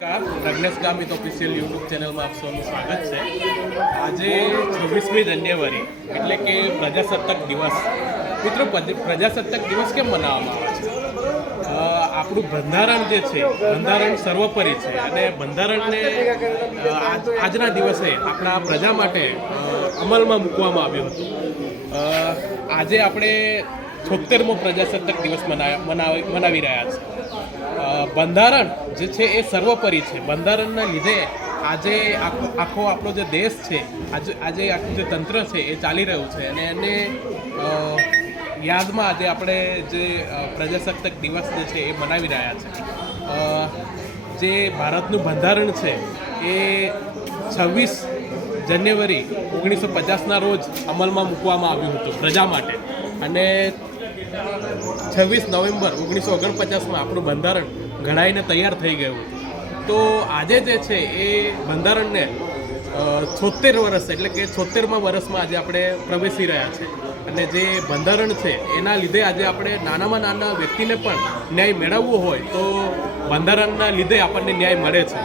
રગ્નેશ Gamit official YouTube ચેનલમાં આપ સૌનું સ્વાગત છે। આજે 26મી જાન્યુઆરી એટલે કે પ્રજાસત્તાક દિવસ। મિત્રો, પ્રજાસત્તાક દિવસ કેમ મનાવવામાં આવે છે? આપણું બંધારણ જે છે, બંધારણ સર્વોપરી છે અને બંધારણને આજના દિવસે આપણા પ્રજા માટે અમલમાં મૂકવામાં આવ્યું હતું। આજે આપણે 76મો પ્રજાસત્તાક દિવસ મનાવી રહ્યા છીએ। બંધારણ જે છે એ સર્વોપરી છે। બંધારણના લીધે આજે આખો આપણો જે દેશ છે, આજે આખું જે તંત્ર છે એ ચાલી રહ્યું છે અને એને યાદમાં આજે આપણે જે પ્રજાસત્તાક દિવસ જે છે એ મનાવી રહ્યા છે। જે ભારતનું બંધારણ છે એ 26 જાન્યુઆરી 1950ના રોજ અમલમાં મૂકવામાં આવ્યું હતું પ્રજા માટે અને 26 નવેમ્બર 1949માં આપણું બંધારણ ઘડાઈને તૈયાર થઈ ગયું। તો આજે જે છે એ બંધારણને 76 વર્ષ એટલે કે 76મા વર્ષમાં આજે આપણે પ્રવેશી રહ્યા છે અને જે બંધારણ છે એના લીધે આજે આપણે નાનામાં નાના વ્યક્તિને પણ ન્યાય મેળવવો હોય તો બંધારણના લીધે આપણને ન્યાય મળે છે।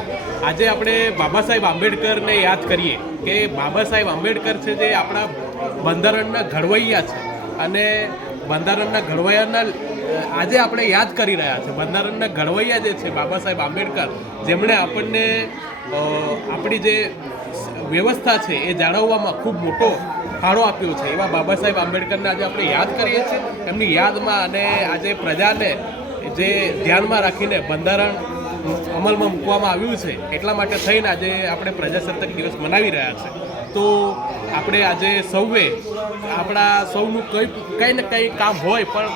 આજે આપણે બાબા સાહેબ આંબેડકરને યાદ કરીએ કે બાબા સાહેબ આંબેડકર છે જે આપણા બંધારણના ઘડવૈયા છે અને બંધારણના ઘડવૈયાના આજે આપણે યાદ કરી રહ્યા છે। બંધારણના ઘડવૈયા જે છે બાબા સાહેબ આંબેડકર, જેમણે આપણને આપણી જે વ્યવસ્થા છે એ જાળવવામાં ખૂબ મોટો ફાળો આપ્યો છે, એવા બાબા સાહેબ આંબેડકરને આજે આપણે યાદ કરીએ છીએ। એમની યાદમાં અને આજે પ્રજાને જે ધ્યાનમાં રાખીને બંધારણ અમલમાં મૂકવામાં આવ્યું છે, એટલા માટે થઈને આજે આપણે પ્રજાસત્તાક દિવસ મનાવી રહ્યા છે। તો આપણે આજે સૌએ આપણા સૌનું કંઈ ને કંઈ કામ હોય પણ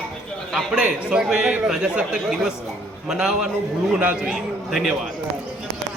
આપણે સૌએ પ્રજાસત્તાક દિવસ મનાવવાનું ભૂલવું ના જોઈએ। ધન્યવાદ।